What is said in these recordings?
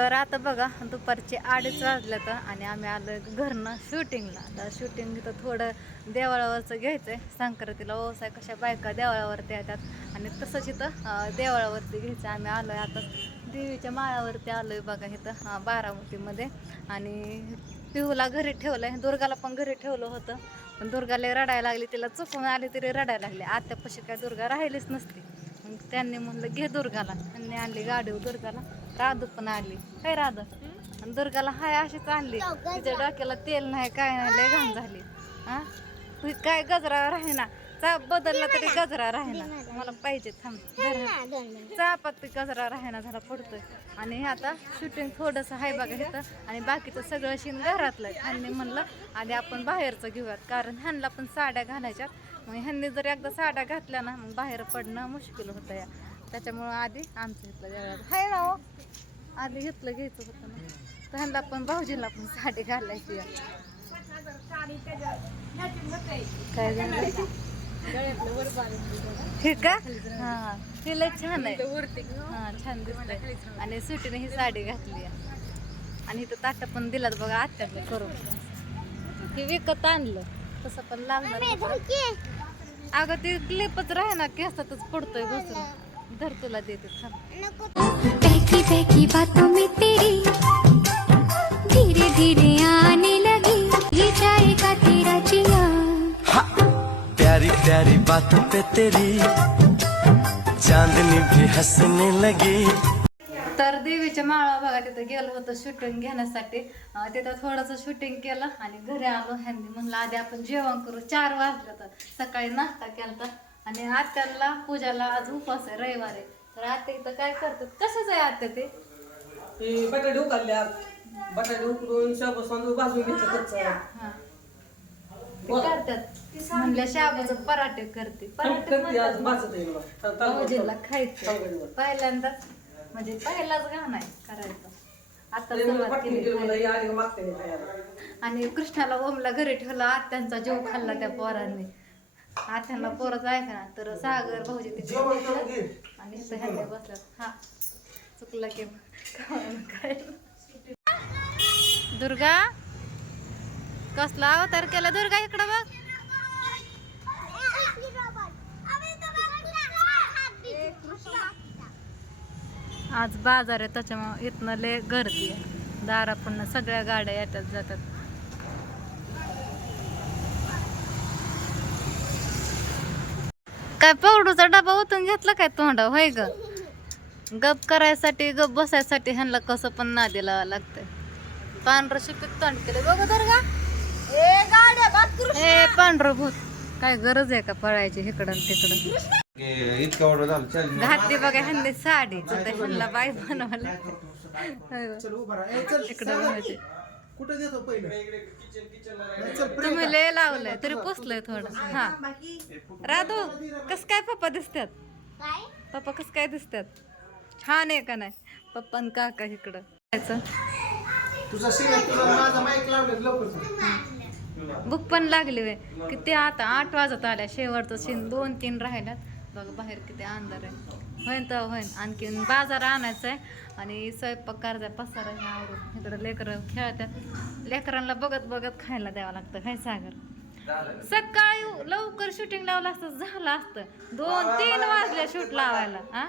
तर आता बघा दुपारचे अडीच तर आणि आम्ही आलो घरनं शूटिंगला. आता शूटिंग इथं थोडं देवळावरचं घ्यायचं आहे संक्रांतीला ओसाय कशा बायका देवळावरती येतात. आणि तसंच इथं देवळावरती घ्यायचं. आम्ही आलो आहे आता देवीच्या माळावरती आलो आहे बघा इथं बारामतीमध्ये. आणि पिहूला घरी ठेवलं आहे दुर्गाला पण घरी ठेवलं होतं. पण दुर्गाला रडायला लागली. तिला चुकून आली तरी रडायला लागली. आत्यापाशी काय दुर्गा राहिलीच नसती. मग त्यांनी म्हणलं घे दुर्गाला. त्यांनी आणली गाडीव दुर्गाला. राधू पण आली. काय राधा. आणि दुर्गाला हाय अशीच आणली. तिच्या डोक्याला तेल नाही काय नाही लय घाण झाली. हा? तू काय गजरा राहीना चाप बदलला तरी गजरा राहीना मला पाहिजे थांब. धर. चापात ते गजरा राहीना झाला पडतोय. आणि हे आता शूटिंग थोडंसं आहे बघा इथं. आणि बाकीचं सगळं शिन घरातलं आहे. ह्यांनी म्हणलं आधी आपण बाहेरचं घेऊयात. कारण ह्यांना पण साड्या घालायच्यात. मग ह्यांनी जर एकदा साड्या घातल्या ना मग बाहेर पडणं मुश्किल होतं या. त्याच्यामुळं आधी आमचं घेतलं जरा आहे ना हो आधी घेतलं घ्यायचं होतं ना. त्यांना पण भाऊजीला पण साडी घालायची काय झालं? हे का? हा हे लय छान आहे. हा छान दिसतंय. आणि सुटीने ही साडी घातली आहे. आणि इथं ताट पण दिलात बघा आत्याकडे करून. हे विकत आणलं. तसं पण लागणार होतं. अगं ते क्लिपच राहे ना केसातच पडतोय घसरून. धर तुला देते बातों में तेरी। धीरे धीरे आने लगी। ये जाएगा तेरा जिया। प्यारी प्यारी बातों पे तेरी। चांदनी भी हंसने लगी। तर देवीच्या माळा बघा तिथं गेलो होतो शूटिंग घेण्यासाठी. तिथं थोडंसं शूटिंग केलं आणि घरी आलो. ह्यांनी म्हणलं आधी आपण जेवण करू. चार वाजलं तर सकाळी नाश्ता केला आणि आत्याला पूजाला आज उपवास आहे रविवार आहे. तर आत्या इथं काय करतात? कसंच आहे आत्या ते? ते बटाटे उकडल्या बटाटे उकडून शाबू तांदूळ भाजून घेतलं कच्चा हा. ते करतात. म्हणल्या शाबूचं पराठे करते. पराठे करते आज मला. ता- भाऊजीला. खायचं तांदूळ. पहिल्यांदाच म्हणजे पहिलाच घाण आहे करायचं. आता तरी मला सुरुवात पटकन केली केलं, मला खायला. हे आली का मागते नाही खायला. आणि कृष्णाला ओमला घरी ठेवला आत्यांचा जीव खाल्ला त्या पोरांनी. आत्यांना पोरच ऐका ना तर सागर भाऊजी तिथे बसले आणि इथं ह्यांच्या बसल्यात. हा. चुकलं की काय? दुर्गा कसला अवतार केला दुर्गा इकडं बघ. आज बाजार आहे त्याच्यामुळे इथनं लय गर्दी आहे. दारा पण सगळ्या गाड्या येतात जातात. काय पावडूचा डबा ओतून घेतला काय तोंडा होय ग. गप करायसाठी गप बसायसाठी ह्यांना कसं पण ना दिला लागतंय. पांढरं शिपीत तोंड केलं बघ तर का? ए पांढरं भूत. काय गरज आहे का पळायची इकडं तिकडं? इतका ऑर्डर झालं चल घातली बघा ह्यांनी साडी. तर ह्यांना बाई बनवायला इकडं कुठं देतो पहिलं? तुम्ही लय लावलंय तरी पुसलंय थोडं हा. राधू कस काय पप्पा दिसतात? पप्पा कस काय दिसतात? छान आहे का नाही? पप्पा आणि काका इकडं. जायचं. तुझा सिंगर तुझा माझा माईक लावले लवकर सांग. भूक पण लागली वे किती आता आठ वाजत आल्या शेवटचं सीन दोन तीन राहिल्यात. बघा बाहेर किती अंधार आहे. होईन तर होईन. आणखीन बाजार आणायचा आहे आणि स्वयंपाक करायचा पसारा आवरून. इकडं लेकरं खेळतात. लेकरांना बघत बघत खायला द्यावं लागतं काय सागर. सकाळी लवकर शूटिंग लावलं असतं झालं असतं. दोन तीन वाजल्या शूट लावायला हा.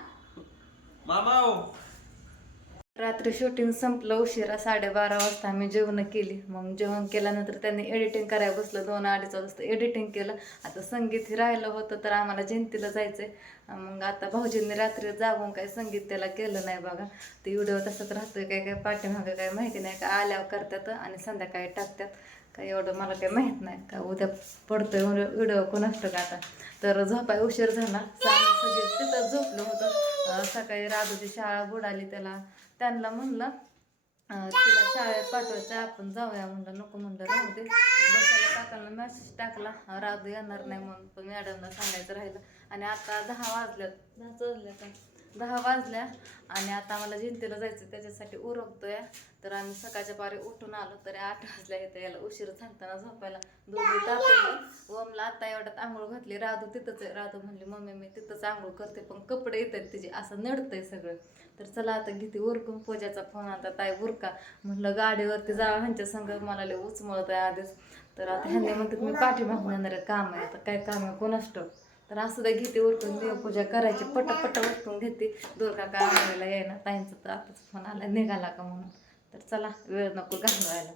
रात्री शूटिंग संपलं उशिरा साडेबारा वाजता आम्ही जेवण केली. मग जेवण केल्यानंतर त्यांनी एडिटिंग करायला बसलं दोन अडीच वाजता एडिटिंग केलं. आता संगीत हे राहिलं होतं तर आम्हाला जयंतीला जायचंय. मग आता भाऊजींनी रात्री जागून काय संगीत त्याला केलं नाही बघा. ते व्हिडिओ तसंच राहतं काय काय पाठीमागं काय माहिती नाही का आल्यावर करतात आणि संध्याकाळी टाकतात. काय एवढं मला काही माहीत नाही का उद्या पडतोय व्हिडिओ कोण असतं का आता? तर झोपाय उशीर झाला. सगळे तिथं झोपलं होतं. सकाळी राधूची शाळा बुडाली त्याला. त्यांना म्हणलं तिला शाळेत पाठवायचं आपण जाऊया म्हणलं. नको म्हणलं राहू दे. बसायला टाकायला मेसेज टाकला. राहू येणार नाही म्हणून. पण मॅडमला सांगायचं राहिलं. आणि आता दहा वाजल्यात. दहाच वाजल्या का दहा वाजल्या आणि आता आम्हाला जिंतीला जायचं त्याच्यासाठी उरकतोय. तर आम्ही सकाळच्या पारी उठून आलो तरी आठ वाजल्या येतं याला उशीर सांगताना झोपायला. दोघी तापवलं ओमला आता एवढ्यात आंघोळ घातली. राधू तिथंच आहे. राधू म्हणली मम्मी मी तिथंच आंघोळ करते पण कपडे येतात तिचे असं नडतंय सगळं. तर चला आता घेते उरकून. पूजाचा फोन आता ताई उरका. म्हणलं गाडीवरती जा ह्यांच्या संग मला लय उचमळत आहे आधीच. तर आता ह्यांनी म्हणतात मी पाठीमागून येणार आहे. काम आहे आता. काय काम आहे? कोणास तर असं द्या घेते उरकून देवपूजा करायची पटापट उरकून घेते. दुर्गा काका आणायला येईना ताईंचा तर आताच फोन आला निघाला का म्हणून. तर चला वेळ नको घालवायला.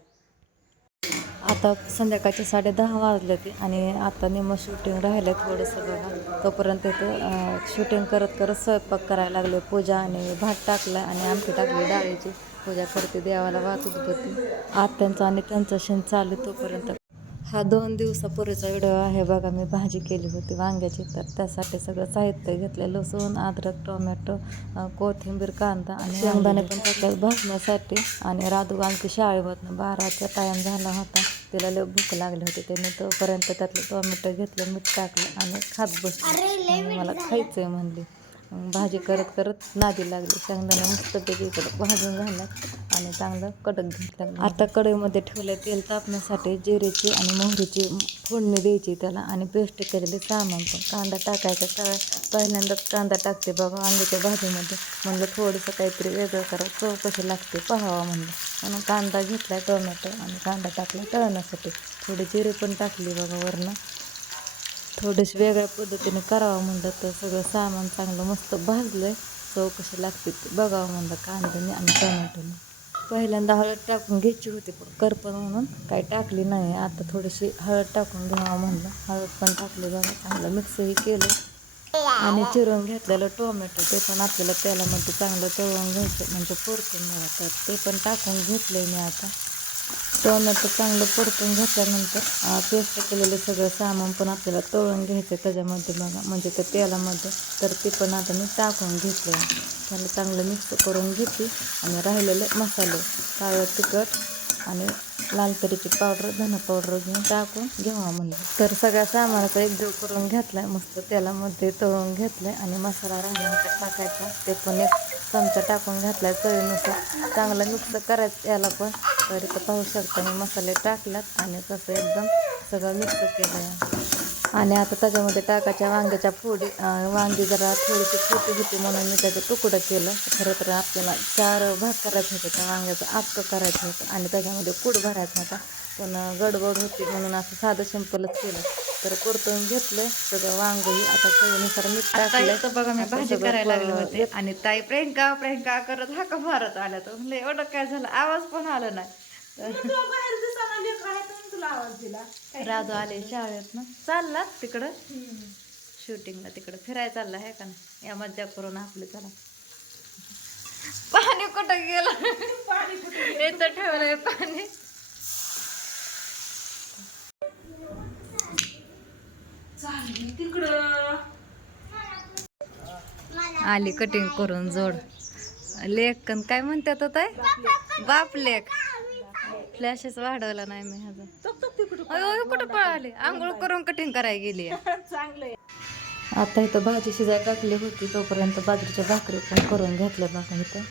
आता संध्याकाळचे साडे दहा वाजले ते आणि आता निम शूटिंग राहिलं थोडंसं बघा. तोपर्यंत इथं शूटिंग करत करत स्वयंपाक करायला लागले. पूजा आणि भात टाकला आणि आमटी टाकली डाळीची पूजा करते देवाला वाचत होती आत्यांचा आणि त्यांचं शेण चालू तोपर्यंत. हा दोन दिवसापूर्वीचा व्हिडिओ आहे. बघा मी भाजी केली होती वांग्याची. तर त्यासाठी सगळं साहित्य घेतलं लसूण अद्रक टोमॅटो कोथिंबीर कांदा आणि शेंगदाणे पण टाकले. भाजण्यासाठी आणि राधू आमची शाळेमधनं बाराचा टाईम झाला होता. तिला लय भूक लागली होती. त्याने तोपर्यंत त्यातलं टोमॅटो घेतलं मीठ टाकलं आणि खात बसली. मला खायचं आहे म्हणली. भाजी करत करत नादी लागली. शेंगदाणे मस्तपैकी इकडं भाजून झालं. आणि चांगलं कडक घेतलं आता कढईमध्ये ठेवलं तेल तापण्यासाठी जिरेची आणि मोहरीची फोडणी द्यायची त्याला आणि पेस्ट केलेले सामान पण. कांदा टाकायचा काय पहिल्यांदाच कांदा टाकते बघा वांग्याच्या भाजीमध्ये. म्हणलं थोडंसं काहीतरी वेगळं करावं चव कशी लागते पाहावा म्हणलं. म्हणून कांदा घेतला टोमॅटो आणि कांदा टाकला तळण्यासाठी. थोडी जिरे पण टाकली बघा वरनं. थोडीशी वेगळ्या पद्धतीने करावं म्हणलं तर सगळं सामान चांगलं मस्त भाजलं चव कशी लागते ते बघावं म्हणलं कांद्याने आणि टोमॅटोने. पहिल्यांदा हळद टाकून घ्यायची होती पण करपण म्हणून काही टाकली नाही. आता थोडीशी हळद टाकून घ्यावं म्हणलं. हळद पण टाकली बघा चांगलं मिक्सही केलं. आणि चिरून घेतलेलं टोमॅटो ते पण आपल्याला तेलामध्ये चांगलं तळून घ्यायचं. म्हणजे परतून मिळतात ते पण टाकून घेतलं मी आता. टोमॅटो चांगलं परतून घेतल्यानंतर पेस्ट केलेलं सगळं सामान पण आपल्याला तळून घ्यायचं त्याच्यामध्ये बघा. म्हणजे त्या तेलामध्ये. तर ते पण आता मी टाकून घेतलं त्याला चांगलं मिक्स करून घेतली आणि राहिलेले मसाले काळं तिखट आणि लाल तरीची पावडर धना पावडर घेऊन टाकून घ्यावा म्हणलं. तर सगळ्या सामानाचा एकजीव करून घेतलाय. मस्त तेलामध्ये तळून घेतलंय. आणि मसाला राहिला टाकायचा. ते पण एक चमचा टाकून घातला चवीनुसार. चांगलं मिक्स करायचं याला पण. तरी तर पाहू शकता मी मसाले टाकल्यात आणि तसं एकदम सगळं मिक्स केलं आहे आणि आता त्याच्यामध्ये टाकायच्या वांग्याच्या फोडी वांगी जरा थोडीशी छोटी होती म्हणून मी त्याचं तुकडं केलं. खरं तर आपल्याला चार भाग करायचं होतं त्या वांग्याचं आप्त करायचं होतं. आणि त्याच्यामध्ये कूड भरायचा होता. पण गडबड होती म्हणून असं साधं सिंपलच केलं. तर परतून घेतलं सगळं वांगही आता चवीनुसार मीठ टाकलं बघा मी आता भाजी करायला लागले होते आणि ताई प्रियंका प्रियंका करत हाका मारत आल्या? तर म्हणलं एवढं काय झालं? आवाज पण आला नाही. राधू आले शाळेत ना. चालला तिकडं. शूटिंगला तिकडं. फिरायला चालला आहे का ना या मज्जा करून आपली चला. पाणी कुठं गेलं? इथं ठेवलंय पाणी. आली कटिंग करून जोड. लेख कन काय म्हणतात आता बाप लेख. फ्लॅशच वाढवला नाही मी ह्याचा कुठं पळाले? आंघोळ करून कटिंग करायला गेली आता इथं भाजी शिजाय टाकली होती तोपर्यंत बाजरीच्या भाकरी पण करून घेतल्या बघा इथं.